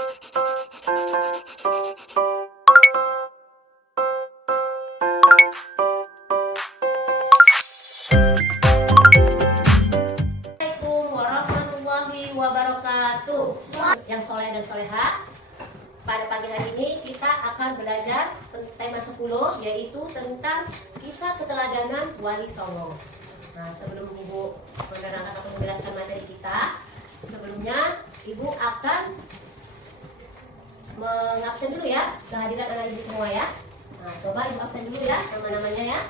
Assalamualaikum warahmatullahi wabarakatuh. Yang soleh dan soleha, pada pagi hari ini kita akan belajar tema 10, yaitu tentang kisah keteladanan Wali Songo. Nah, sebelum Ibu menerangkan atau menjelaskan materi kita, sebelumnya Ibu akan mengabsen dulu ya kehadiran anak Ibu semua ya. Nah, coba Ibu absen dulu ya nama-namanya ya.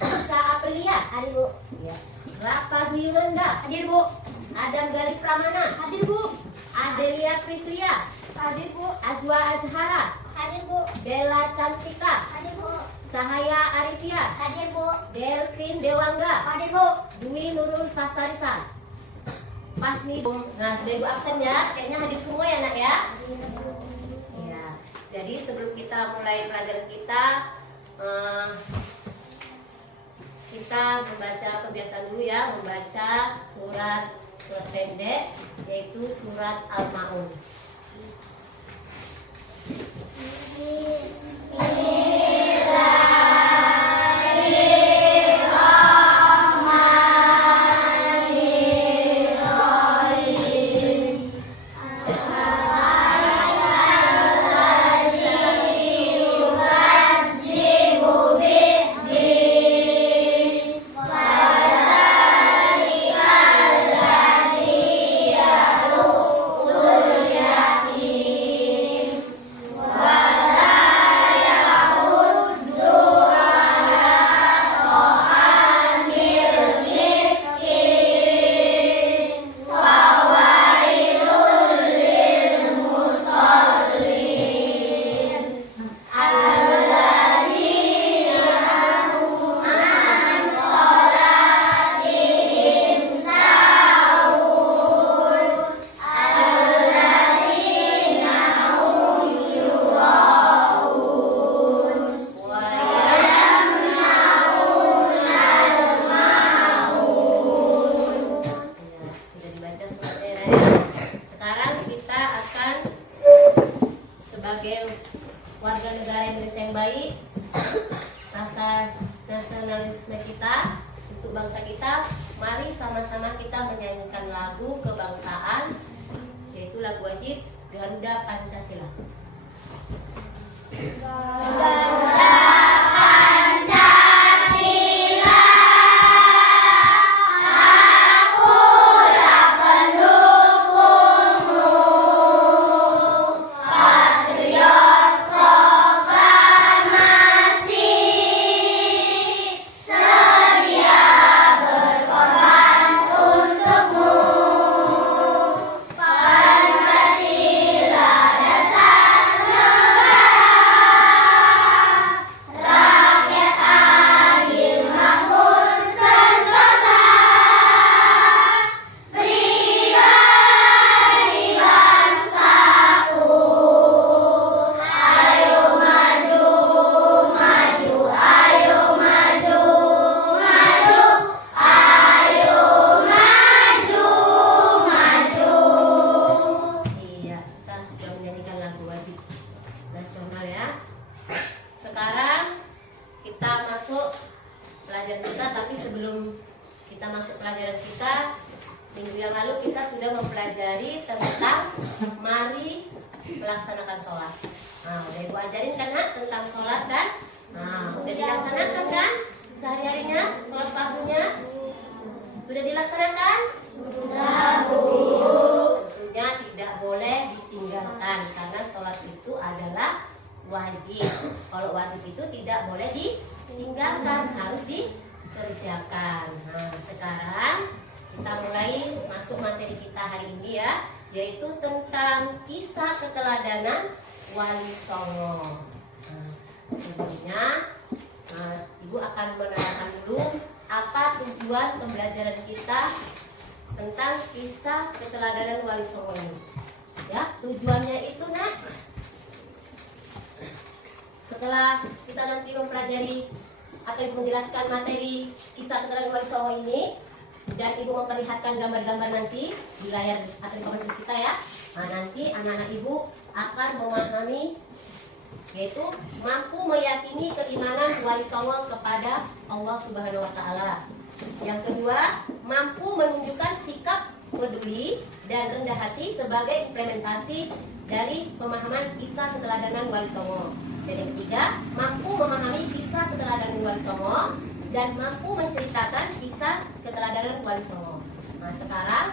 Sa Aprilia, hadir Bu. Ya. Raka Dwi Wenda, hadir Bu. Adam Gali Pramana, hadir Bu. Adelia Prislia, hadir Bu. Azwa Azhara, hadir Bu. Della Cantika, hadir Bu. Cahaya Arifia, hadir Bu. Delvin Dewangga, hadir Bu. Dwi Nurul Sasarisan, Fahmi. Nah, sudah Ibu absen ya, kayaknya hadir semua ya nak ya. Ya. Jadi sebelum kita mulai pelajaran kita membaca kebiasaan dulu ya, membaca surat pendek, yaitu surat Al-Ma'un. Warga negara Indonesia yang baik, rasa nasionalisme kita untuk bangsa kita, mari sama-sama kita menyanyikan lagu kebangsaan, yaitu lagu wajib Garuda Pancasila. Sekarang kita masuk pelajaran kita, tapi sebelum kita masuk pelajaran kita, minggu yang lalu kita sudah mempelajari tentang mari melaksanakan sholat. Nah, udah Ibu ajarin kan nak tentang sholat kan? Nah, udah dilaksanakan kan sehari-harinya sholat fardunya? Sudah dilaksanakan? Sudah Bu. Tentunya tidak boleh ditinggalkan karena sholat itu adalah wajib. Kalau wajib itu tidak boleh ditinggalkan, harus dikerjakan. Nah, sekarang kita mulai masuk materi kita hari ini ya, yaitu tentang kisah keteladanan Wali Songo. Nah, sebelumnya Ibu akan menerangkan dulu apa tujuan pembelajaran kita tentang kisah keteladanan Wali Songo ini. Ya, tujuannya itu nak, setelah kita nanti mempelajari atau menjelaskan materi kisah keteladanan Wali Songo ini, dan ibu memperlihatkan gambar-gambar nanti di layar atau di komputer kita ya. Nah, nanti anak-anak ibu akan memahami, yaitu mampu meyakini keimanan Wali Songo kepada Allah Subhanahu wa Ta'ala. Yang kedua, mampu menunjukkan sikap peduli dan rendah hati sebagai implementasi dari pemahaman kisah keteladanan Wali Songo. Dan yang ketiga, mampu memahami kisah keteladanan Wali Songo dan mampu menceritakan kisah keteladanan Wali Songo. Nah, sekarang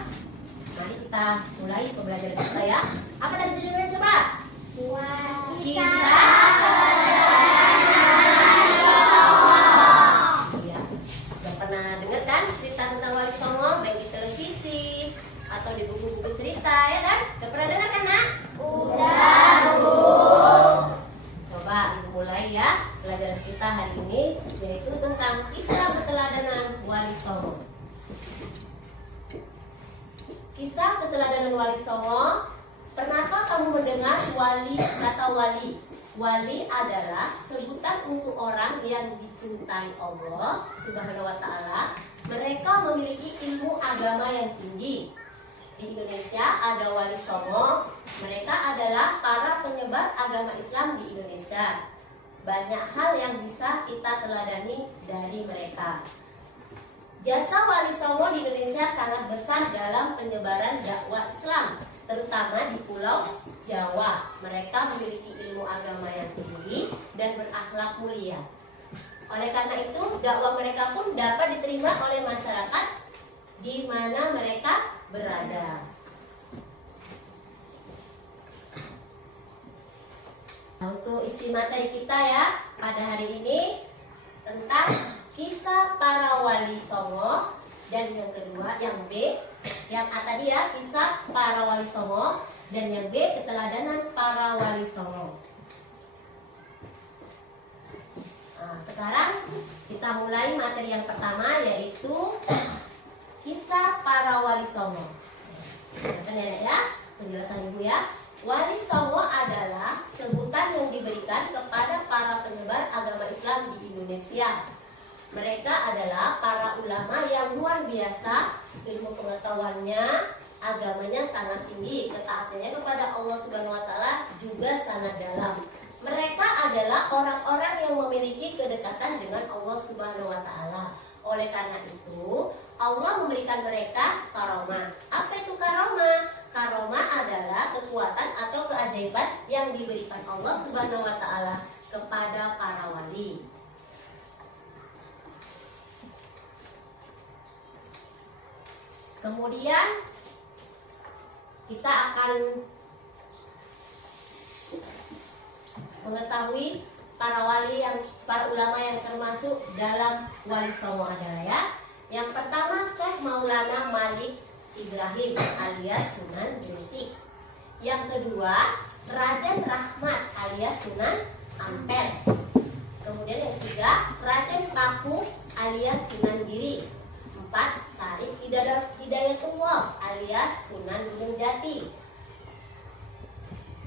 mari kita mulai pembelajaran kita ya. Apa tadi judulnya coba? Kisah ya. Udah pernah dengar kan cerita tentang Wali Songo baik di televisi atau di buku-buku cerita ya kan? Udah pernah dengar kan, Nak? Udah, Bu. Coba ibu mulai ya pelajaran kita hari ini, yaitu tentang kisah keteladanan Wali Songo. Kisah keteladanan Wali Songo. Pernahkah kamu mendengar kata wali? Wali adalah sebutan untuk orang yang dicintai Allah Subhanahu wa Ta'ala. Mereka memiliki ilmu agama yang tinggi. Di Indonesia ada Wali Songo. Mereka adalah para penyebar agama Islam di Indonesia. Banyak hal yang bisa kita teladani dari mereka. Jasa Wali Songo di Indonesia sangat besar dalam penyebaran dakwah Islam, terutama di Pulau Jawa. Mereka memiliki ilmu agama yang tinggi dan berakhlak mulia. Oleh karena itu, dakwah mereka pun dapat diterima oleh masyarakat di mana mereka berada. Nah, untuk isi materi kita ya pada hari ini tentang kisah para Wali Songo, dan yang kedua yang B, yang A tadi ya kisah para Wali Songo, dan yang B keteladanan para Wali Songo. Nah, sekarang kita mulai materi yang pertama, yaitu kisah para Wali Songo. Dengarkan ya penjelasan ibu ya. Wali Songo adalah sebutan yang diberikan kepada para penyebar agama Islam di Indonesia. Mereka adalah para ulama yang luar biasa, ilmu pengetahuannya, agamanya sangat tinggi, ketaatannya kepada Allah Subhanahu wa Ta'ala juga sangat dalam. Mereka adalah orang-orang yang memiliki kedekatan dengan Allah Subhanahu wa Ta'ala. Oleh karena itu, Allah memberikan mereka karomah. Apa itu karomah? Karomah adalah kekuatan atau keajaiban yang diberikan Allah Subhanahu wa Ta'ala kepada para wali. Kemudian kita akan mengetahui para ulama yang termasuk dalam Wali Songo adalah ya. Yang pertama, Syekh Maulana Malik Ibrahim alias Sunan Gresik. Yang kedua, Raden Rahmat alias Sunan Ampel. Kemudian yang ketiga, Raden Paku alias Sunan Giri. 4, Sarif Hidayatullah alias Sunan Gunung Jati.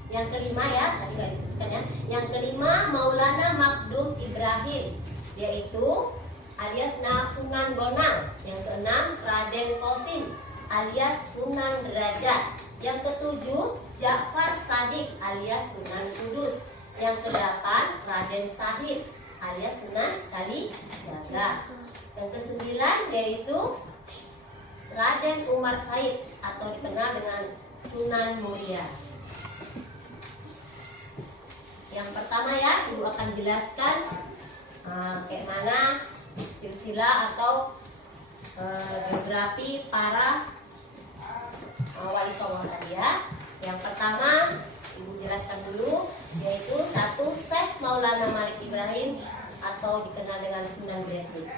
Yang kelima ya, tadi nggak disebutkan ya. Yang kelima, Maulana Makdum Ibrahim, yaitu alias Sunan Bonang. Yang keenam, Raden Qasim alias Sunan Derajat. Yang ketujuh, Ja'far Shadiq alias Sunan Kudus. Yang kedelapan, Raden Sahid alias Sunan Kalijaga. Yang kesembilan yaitu Raden Umar Said atau dikenal dengan Sunan Muria. Yang pertama ya, ibu akan jelaskan kayak mana silsilah atau biografi para Wali Songo tadi ya. Yang pertama ibu jelaskan dulu, yaitu satu, Syekh Maulana Malik Ibrahim atau dikenal dengan Sunan Gresik.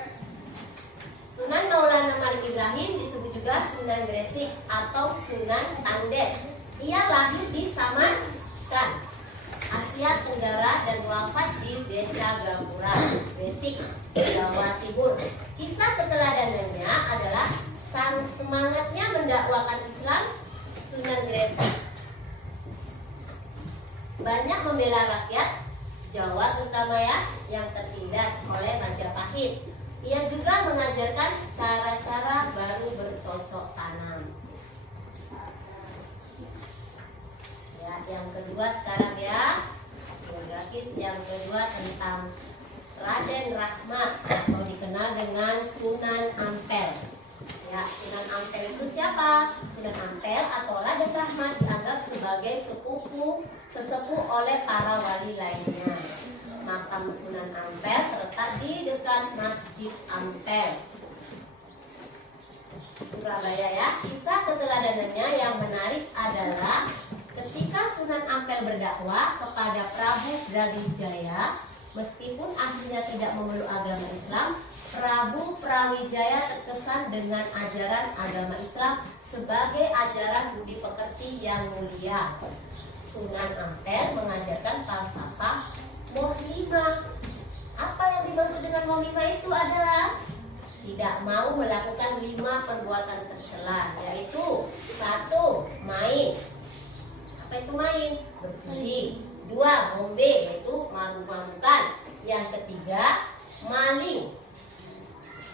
Sunan Maulana Malik Ibrahim disebut juga Sunan Gresik atau Sunan Tandes. Ia lahir di Samarkand, Asia Tenggara, dan wafat di Desa Gapura, Gresik, Jawa Timur. Kisah keteladanannya adalah semangatnya mendakwakan Islam. Sunan Gresik banyak membela rakyat Jawa terutama ya yang tertindas oleh Majapahit. Ia juga mengajarkan cara-cara baru bercocok tanam. Ya, yang kedua sekarang ya, geografis yang kedua tentang Raden Rahmat atau dikenal dengan Sunan Ampel. Ya, Sunan Ampel itu siapa? Sunan Ampel atau Raden Rahmat dianggap sebagai sesepuh oleh para wali lainnya. Makam Sunan Ampel terletak di dekat Masjid Ampel, Surabaya ya. Kisah keteladanannya yang menarik adalah ketika Sunan Ampel berdakwah kepada Prabu Brawijaya, meskipun akhirnya tidak memeluk agama Islam, Prabu Brawijaya terkesan dengan ajaran agama Islam sebagai ajaran budi pekerti yang mulia. Sunan Ampel mengajarkan falsafah mohlimah. Apa yang dimaksud dengan mohlimah itu adalah tidak mau melakukan 5 perbuatan tercela, yaitu 1. Main. Apa itu main? Berjudi. 2. Ngombe, yaitu mabuk-mabukan. Yang ketiga, maling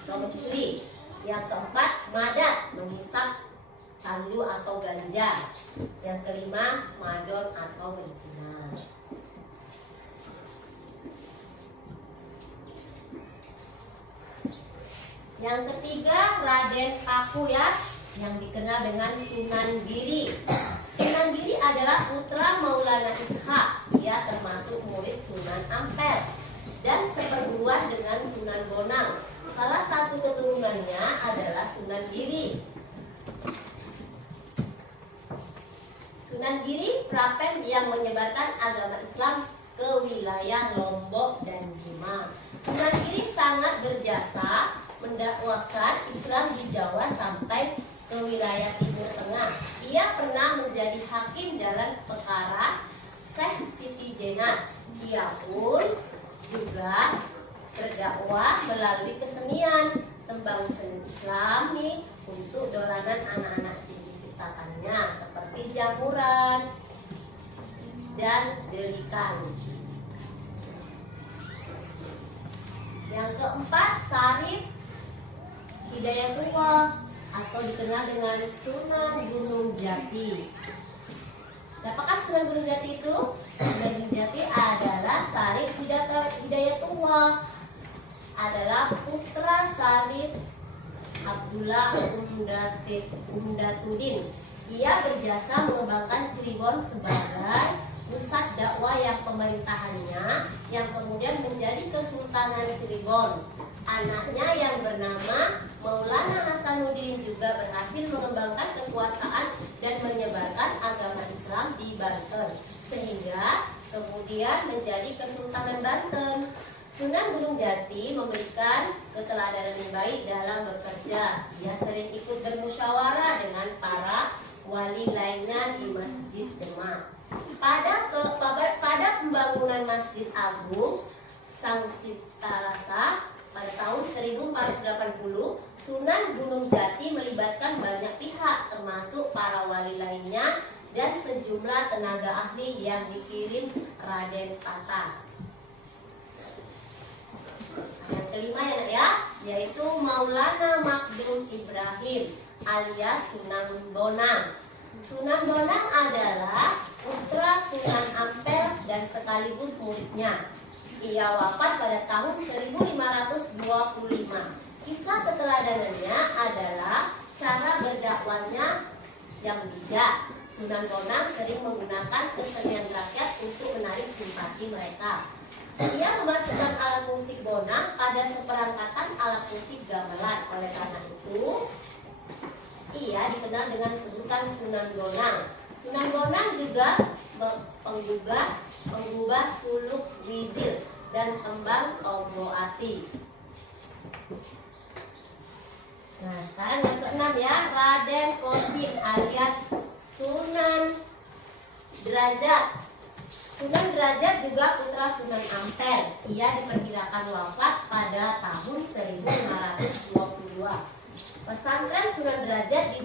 atau mencuri. Yang keempat, madat, menghisap candu atau ganja. Yang kelima, madon atau berzina. Yang ketiga, Raden Paku ya, yang dikenal dengan Sunan Giri. Sunan Giri adalah putra Maulana Ishaq. Ia termasuk murid Sunan Ampel dan seperguruan dengan Sunan Bonang. Salah satu keturunannya adalah Sunan Giri. Sunan Giri Prapen yang menyebarkan agama Islam ke wilayah Lombok dan Bima. Sunan Giri sangat berjasa mendakwakan Islam di Jawa sampai ke wilayah Timur Tengah. Ia pernah menjadi hakim dalam perkara Syekh Siti Jenar. Ia pun juga berdakwah melalui kesenian tembang seni Islami untuk dolanan anak-anak diciptakannya seperti jamuran dan delikan. Yang keempat, Sarif Hidayatullah atau dikenal dengan Sunan Gunung Jati. Siapakah Sunan Gunung Jati itu? Sunan Gunung Jati adalah Sarif Hidayatullah, adalah putra Sarif Abdullah Umdatuddin. Ia berjasa mengembangkan Cirebon sebagai pusat dakwah yang pemerintahannya yang kemudian menjadi Kesultanan Cirebon. Anaknya yang bernama Maulana Hasanuddin juga berhasil mengembangkan kekuasaan dan menyebarkan agama Islam di Banten, sehingga kemudian menjadi Kesultanan Banten. Sunan Gunung Jati memberikan keteladanan yang baik dalam bekerja. Dia sering ikut bermusyawarah dengan para wali lainnya di Masjid Demak. Pada pembangunan Masjid Agung Sang Cipta Rasa pada tahun 1480, Sunan Gunung Jati melibatkan banyak pihak, termasuk para wali lainnya dan sejumlah tenaga ahli yang dikirim Raden Patah. Yang kelima ya, yaitu Maulana Makdum Ibrahim alias Sunan Bonang. Sunan Bonang adalah putra Sunan Ampel dan sekaligus muridnya. Ia wafat pada tahun 1525. Kisah keteladanannya adalah cara berdakwahnya yang bijak. Sunan Bonang sering menggunakan kesenian rakyat untuk menarik simpati mereka. Ia memasukkan alat musik bonang pada seperangkatan alat musik gamelan. Oleh karena itu, ia dikenal dengan sebutan Sunan Bonang. Sunan Bonang juga menggubah suluk wizil dan kembang Ogoati. Nah, sekarang yang keenam ya, Raden Kosim alias Sunan Derajat. Sunan Derajat juga putra Sunan Ampel. Ia diperkirakan wafat pada tahun 1522. Pesantren Sunan Derajat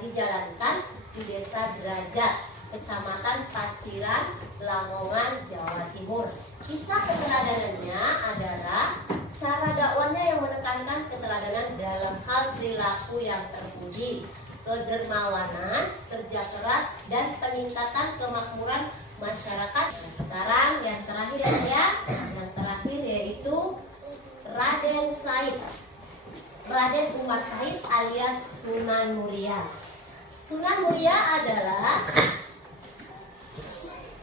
dijalankan di Desa Derajat, Kecamatan Paciran, Lamongan, Jawa Timur. Kisah keteladanannya adalah cara dakwahnya yang menekankan kedermawanan, kerja keras, dan peningkatan kemakmuran masyarakat. Sekarang yang terakhir ya, yang terakhir yaitu Raden Said, Raden Umar Said alias Sunan Muria. Sunan Muria adalah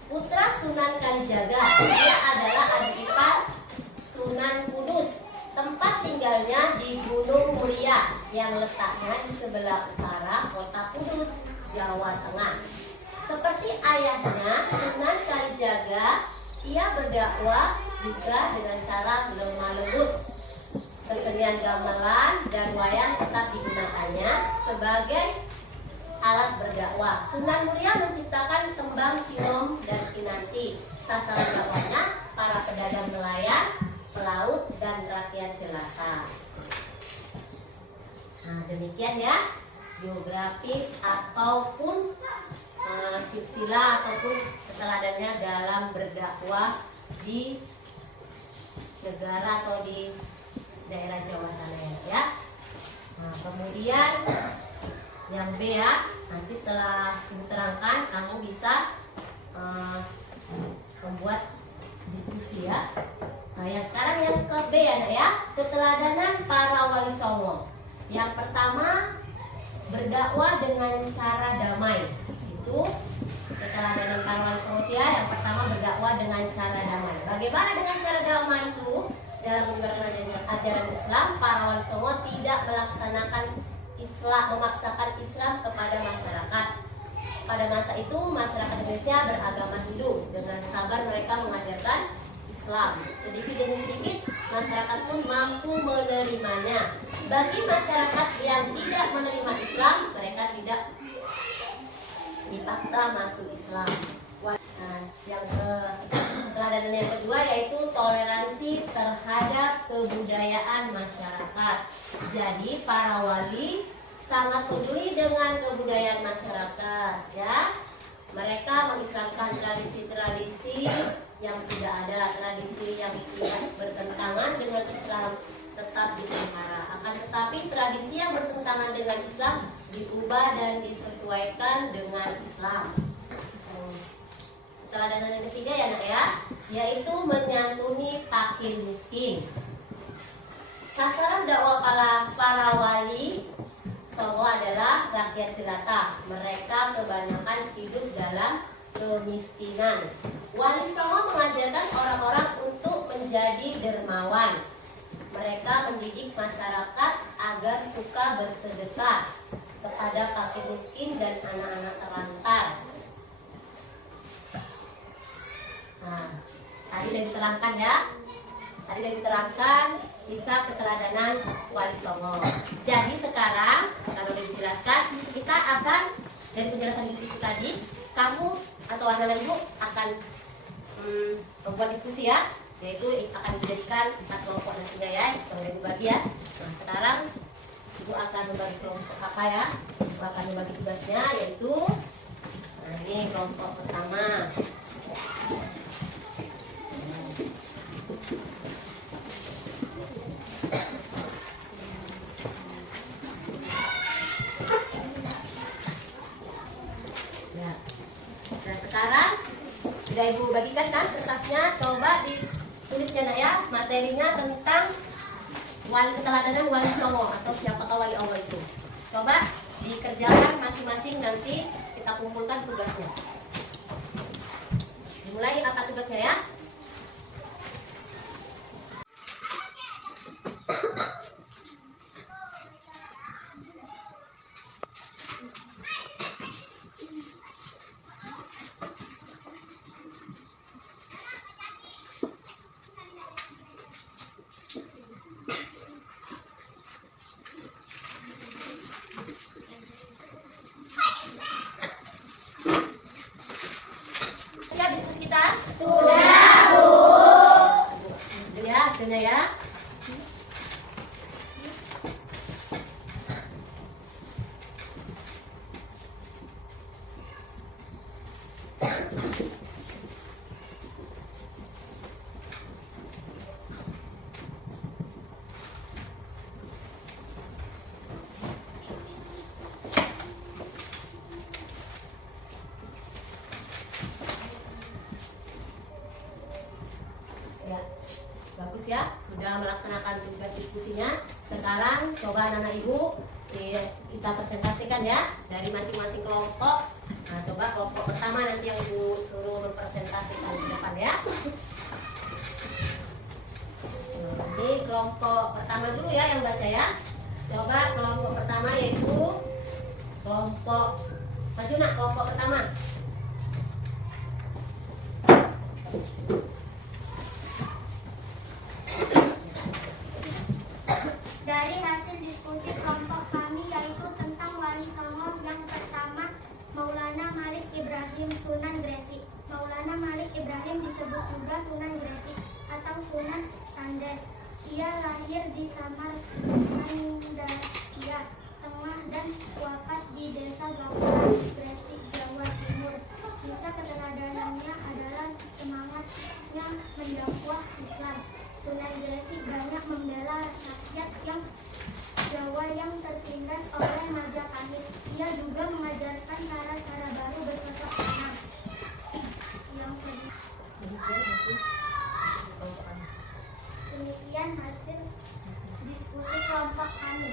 putra Sunan Kalijaga. Dia adalah adik ipar Sunan Kudus. Tempat tinggalnya di Gunung Muria yang letaknya di sebelah utara kota Kudus, Jawa Tengah. Seperti ayahnya, Sunan Kalijaga, ia berdakwah juga dengan cara lemah lembut. Kesenian gamelan dan wayang tetap digunakannya sebagai alat berdakwah. Sunan Muria menciptakan tembang sinom dan kinanti. Sasaran dakwahnya para pedagang nelayan, pelaut, dan rakyat jelata. Nah, demikian ya geografis ataupun silsilah ataupun keteladannya dalam berdakwah di negara atau di daerah Jawa sana ya. Nah, kemudian yang B ya, nanti setelah diterangkan kamu bisa membuat diskusi ya. Nah, yang sekarang yang ke B ya, keteladanan para wali songo. Yang pertama, berdakwah dengan cara damai. Itu keteladanan para wali songo ya. Yang pertama, berdakwah dengan cara damai. Bagaimana dengan cara damai itu? Dalam menjalankan ajaran Islam, para wali songo tidak melaksanakan Islam, memaksakan Islam kepada masyarakat. Pada masa itu, masyarakat Indonesia beragama Hindu. Dengan sabar mereka mengajarkan Islam. Sedikit demi sedikit masyarakat pun mampu menerimanya. Bagi masyarakat yang tidak menerima Islam, mereka tidak dipaksa masuk Islam. Nah, yang keteladanan yang kedua yaitu toleransi terhadap kebudayaan masyarakat. Jadi para wali sangat peduli dengan kebudayaan masyarakat ya. Mereka mengislamkan tradisi-tradisi yang sudah ada, tradisi yang tidak bertentangan dengan Islam tetap dipelihara. Akan tetapi tradisi yang bertentangan dengan Islam diubah dan disesuaikan dengan Islam. Keteladanan yang ketiga ya nak ya, yaitu menyantuni fakir miskin. Sasaran dakwah para wali songo adalah rakyat jelata. Mereka kebanyakan hidup dalam kemiskinan. Wali songo mengajarkan orang-orang untuk menjadi dermawan. Mereka mendidik masyarakat agar suka bersedekah kepada fakir miskin dan anak-anak terlantar. Nah, tadi sudah diterangkan ya. Tadi sudah diterangkan bisa keteladanan wali songo. Jadi sekarang kalau sudah dijelaskan, kita akan dari penjelasan itu tadi, kamu atau anak-anak ibu akan membuat diskusi ya, yaitu akan dijadikan 4 kelompok nantinya ya, yang sudah dibagi ya. Nah, sekarang ibu akan membagi kelompok apa ya? Ibu akan membagi tugasnya yaitu, nah ini kelompok pertama. Sekarang sudah ibu bagikan kan kertasnya, coba ditulisnya nak ya materinya tentang wali keteladanan wali songo atau siapakah wali Allah itu. Coba dikerjakan masing-masing, nanti kita kumpulkan tugasnya. Dimulai apa tugasnya ya? Sudah, Bu. Ya, hasilnya ya. ya sudah melaksanakan tugas diskusinya. Sekarang coba anak-anak ibu kita presentasikan ya dari masing-masing kelompok. Nah, coba kelompok pertama nanti yang ibu suruh mempresentasikan di depan ya. Ini kelompok pertama dulu ya yang baca ya. Coba kelompok pertama yaitu kelompok maju nak, kelompok pertama. Dari hasil diskusi kelompok kami yaitu tentang Wali Songo, yang pertama Maulana Malik Ibrahim Sunan Gresik. Maulana Malik Ibrahim disebut juga Sunan Gresik atau Sunan Andes. Ia lahir di Samarkandasiya Tengah dan wafat di desa Gapuran, Gresik, Jawa Timur. Kisah keteladanannya adalah semangatnya mendakwah Islam. Sunan Gresik banyak membela rakyat yang Jawa yang tertindas oleh Majapahit. Ia juga mengajarkan cara-cara baru bercocok tanam. Demikian hasil diskusi kelompok kami.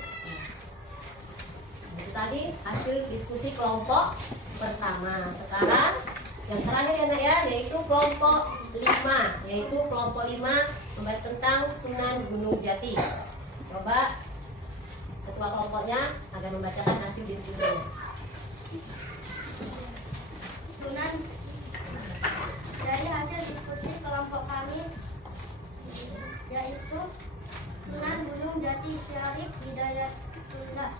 Itu tadi hasil diskusi kelompok pertama. Sekarang yang terakhir ya nak ya, yaitu kelompok 5, yaitu kelompok 5 membahas tentang Sunan Gunung Jati. Coba ketua kelompoknya akan membacakan hasil diskusinya. Dari hasil diskusi kelompok kami yaitu Sunan Gunung Jati Syarif Hidayatullah.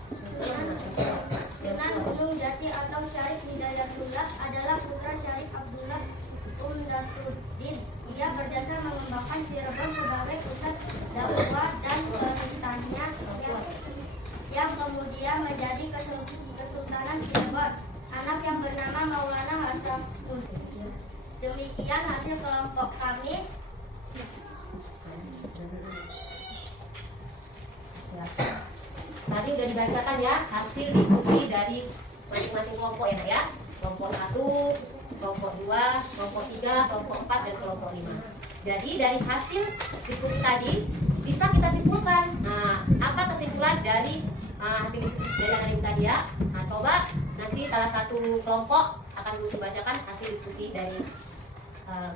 Sunan Gunung Jati atau Syarif Hidayatullah adalah putra Syarif Abdullah Umdatuddin. Ia berdasar mengembangkan Cirebon sebagai pusat dakwah dan pemerintahannya yang kemudian menjadi Kesultanan Cirebon. Anak yang bernama Maulana Hasanuddin. Demikian hasil kelompok kami. Ya. Tadi udah dibacakan ya hasil diskusi dari masing-masing kelompok ya nak ya. Kelompok 1, kelompok 2, kelompok 3, kelompok 4, dan kelompok 5. Jadi dari hasil diskusi tadi bisa kita simpulkan. Nah, apa kesimpulan dari hasil diskusi dari anak tadi ya? Nah, coba nanti salah satu kelompok akan ibu bacakan hasil diskusi dari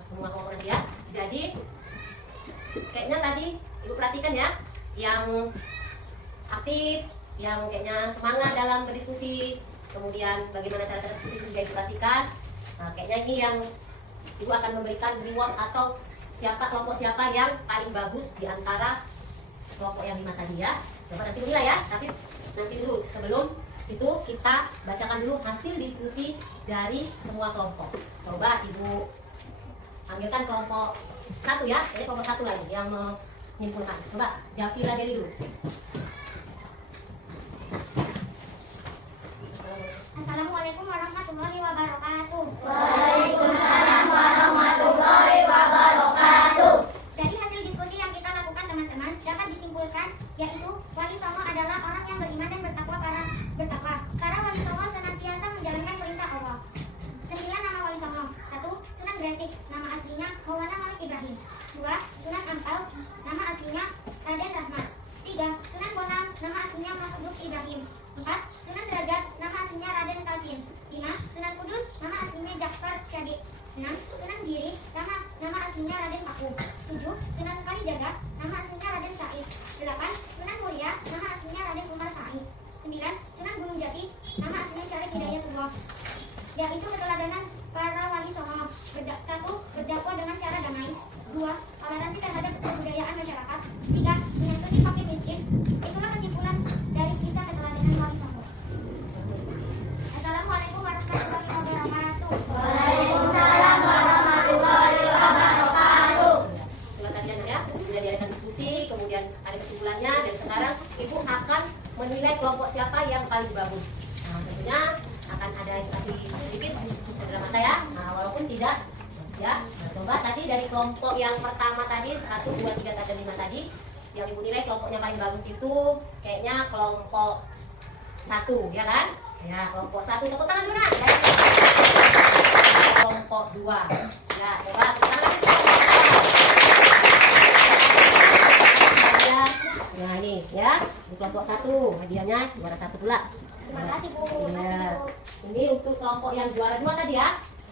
semua kelompok nanti ya. Jadi kayaknya tadi ibu perhatikan ya, yang aktif, yang kayaknya semangat dalam berdiskusi, kemudian bagaimana cara diskusi juga ibu perhatikan. Nah, kayaknya ini yang ibu akan memberikan reward atau kelompok siapa yang paling bagus di antara kelompok yang 5 tadi ya. Coba nanti menilai ya, tapi nanti dulu sebelum itu kita bacakan dulu hasil diskusi dari semua kelompok. Coba ibu ambilkan kelompok 1 ya, ini kelompok 1 lagi yang menyimpulkan. Coba Jafira Deli dulu. Assalamualaikum warahmatullahi wabarakatuh. Waalaikumsalam warahmatullahi wabarakatuh. Dari hasil diskusi yang kita lakukan teman-teman dapat disimpulkan yaitu Wali Songo adalah orang yang beriman dan bertakwa. Para Wali Songo senantiasa menjalankan perintah Allah. 9 nama Wali Songo. 1. Sunan Gresik, nama aslinya Maulana Malik Ibrahim. 2. Sunan Ampel, nama aslinya Raden Rahmat. 3. Sunan Bonang, nama aslinya Mahmud Ibrahim. 4. Sunan Derajat, nama aslinya Raden Kasim. 5. Sunan Kudus, nama aslinya Ja'far Syadiq. 6. Sunan Giri, nama aslinya Raden Paku. 7. Sunan Kalijaga, nama aslinya Raden Said. 8. Sunan Muria, nama aslinya Raden Umar Said. 9. Sunan Gunung Jati, nama aslinya Syarif Hidayatullah. Yaitu keteladanan para Wali Songo. 1. Berdakwah dengan cara damai. 2. Toleransi terhadap kebudayaan masyarakat. 3. Menyantuni fakir miskin. Itulah kesimpulan dari kisah keteladanan Wali Songo. Assalamualaikum warahmatullahi wabarakatuh. Waalaikumsalam warahmatullahi wabarakatuh. Itulah tadi anak ya, sudah diadakan diskusi, kemudian ada kesimpulannya, dan sekarang ibu akan menilai kelompok siapa yang paling bagus. Nah, tentunya akan ada edukasi sedikit dalam mata ya. Nah, walaupun tidak ya. Nah, coba tadi dari kelompok yang pertama tadi 1, 2, 3, dan 5 tadi, yang ibu nilai kelompoknya paling bagus itu kayaknya kelompok 1 ya kan? Ya, kelompok 1 tepuk tangan dulu nak. Kelompok 2 ya, coba tepuk tangan lagi. Ini kelompok 1, hadiahnya juara 1 pula. Terima kasih Bu. Iya. Ini untuk kelompok yang juara 2 tadi ya.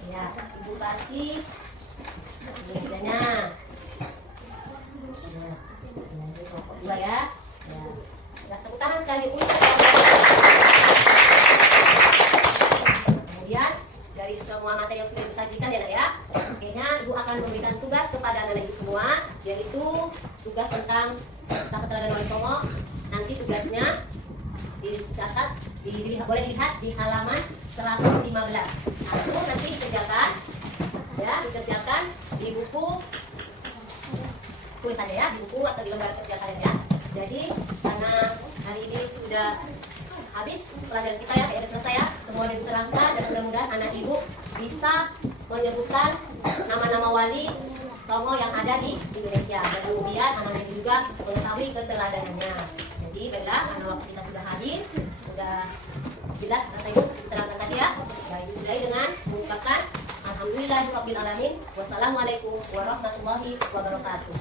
Iya, Ibu kasih. Ini hadiahnya. Iya. Ini kelompok 2 ya. Ya. Ya, tepuk tangan sekali untuk kemudian dari semua materi yang sudah disajikan ya nak ya. Akhirnya Ibu akan memberikan tugas kepada anak-anak Ibu semua, yaitu tugas tentang Kisah Keteladanan Wali Songo. Nanti tugasnya dicatat, boleh dilihat di halaman 115. Itu nanti dikerjakan, ya, dikerjakan di buku tulisannya ya, di buku atau di lembar kerja kalian ya. Jadi karena hari ini sudah habis pelajaran kita ya, sudah selesai ya, semua diterangkan dan mudah-mudahan anak ibu bisa menyebutkan nama-nama wali songo yang ada di Indonesia dan kemudian anak ibu juga mengetahui keteladanannya. Jadi baiklah, karena waktu kita sudah habis, sudah jelas kata ibu diterangkan tadi ya. Jadi mulai dengan mengucapkan Alhamdulillahirabbil alamin. Wassalamualaikum warahmatullahi wabarakatuh.